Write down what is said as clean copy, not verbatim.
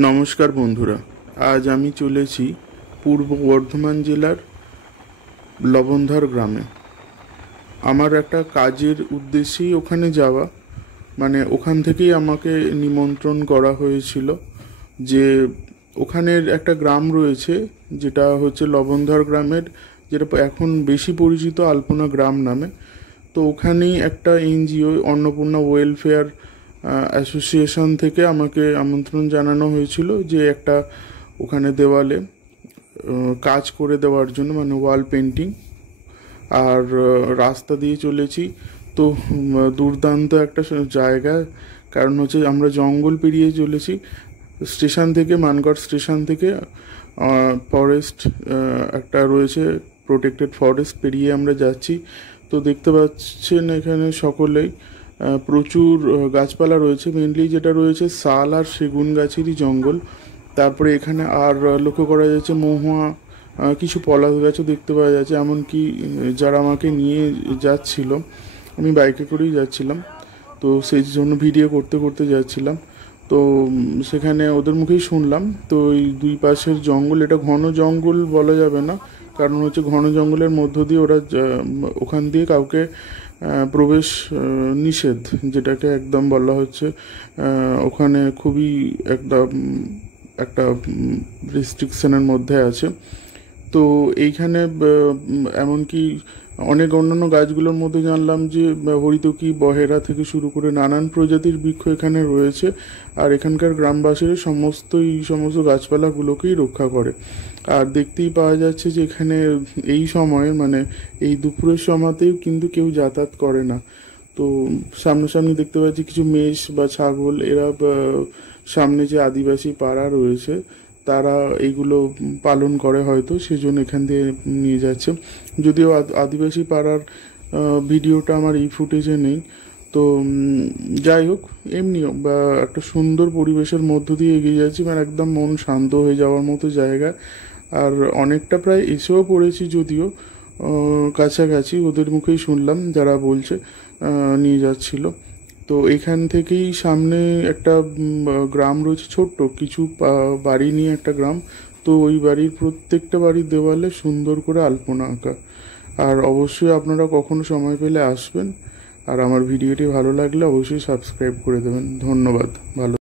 নমস্কার বন্ধুরা, আজ আমি চলেছি পূর্ব বর্ধমান জেলার লবণধর গ্রামে। আমার একটা কাজের উদ্দেশ্যেই ওখানে যাওয়া, মানে ওখান থেকেই আমাকে নিমন্ত্রণ করা হয়েছিল যে ওখানের একটা গ্রাম রয়েছে যেটা হচ্ছে লবণধর গ্রামের, যেটা এখন বেশি পরিচিত আলপনা গ্রাম নামে। তো ওখানেই একটা এনজিও অন্নপূর্ণা ওয়েলফেয়ার অ্যাসোসিয়েশন থেকে আমাকে আমন্ত্রণ জানানো হয়েছিল যে একটা ওখানে দেওয়ালে কাজ করে দেওয়ার জন্য, মানে ওয়াল পেন্টিং। আর রাস্তা দিয়ে চলেছি তো দুর্দান্ত একটা জায়গা, কারণ হচ্ছে আমরা জঙ্গল পেরিয়ে চলেছি। স্টেশন থেকে, মানগড় স্টেশন থেকে ফরেস্ট একটা রয়েছে, প্রোটেক্টেড ফরেস্ট পেরিয়ে আমরা যাচ্ছি। তো দেখতে পাচ্ছেন এখানে সকলেই প্রচুর গাছপালা রয়েছে, মেনলি যেটা রয়েছে শাল আর সেগুন গাছেরই জঙ্গল। তারপরে এখানে আর লক্ষ্য করা যাচ্ছে মহুয়া, কিছু পলাশ গাছও দেখতে পাওয়া যাচ্ছে। এমনকি যারা আমাকে নিয়ে যাচ্ছিল, আমি বাইকে করেই যাচ্ছিলাম, তো সেই জন্য ভিডিও করতে করতে যাচ্ছিলাম। তো সেখানে ওদের মুখেই শুনলাম, তো এই দুই পাশের জঙ্গল, এটা ঘন জঙ্গল বলা যাবে না, কারণ হচ্ছে ঘন জঙ্গলের মধ্য দিয়ে ওরা ওখান দিয়ে কাউকে প্রবেশ নিষেধ, যেটাকে একদম বলা হচ্ছে ওখানে খুবই একদম একটা রেস্ট্রিকশনের মধ্যে আছে। তো এইখানে এমনকি অনেক অন্যান্য গাছগুলোর মধ্যে জানলাম যে হরিতকি, বহেরা থেকে শুরু করে নানান প্রজাতির বৃক্ষ এখানে রয়েছে। আর এখানকার গ্রামবাসীরা এই সমস্ত গাছপালাগুলোকেই রক্ষা করে। আর দেখতেই পাওয়া যাচ্ছে যে এখানে এই সময়ে, মানে এই দুপুরের সময়তেও কিন্তু কেউ যাতায়াত করে না। তো সামনাসামনি দেখতে পাচ্ছি কিছু মেষ বা ছাগল, এরা সামনে যে আদিবাসী পাড়া রয়েছে তারা এইগুলো পালন করে হয়তো, সেজন্য এখান দিয়ে নিয়ে যাচ্ছে। যদিও আদিবাসী পাড়ার ভিডিওটা আমার এই ফুটেজে নেই। তো যাই হোক, এমনিও বা একটা সুন্দর পরিবেশের মধ্য দিয়ে এগিয়ে যাচ্ছি, মানে একদম মন শান্ত হয়ে যাওয়ার মতো জায়গা। আর অনেকটা প্রায় এসেও পড়েছি, যদিও কাছাকাছি ওদের মুখেই শুনলাম যারা বলছে নিয়ে যাচ্ছিল। তো এখান থেকেই সামনে একটা গ্রাম রয়েছে, ছোট্ট কিছু বাড়ি নিয়ে একটা গ্রাম। তো ওই বাড়ির প্রত্যেকটা বাড়ির দেওয়ালে সুন্দর করে আলপনা আঁকা। আর অবশ্যই আপনারা কখনো সময় পেলে আসবেন। আর আমার ভিডিওটি ভালো লাগলে অবশ্যই সাবস্ক্রাইব করে দেবেন। ধন্যবাদ। ভালো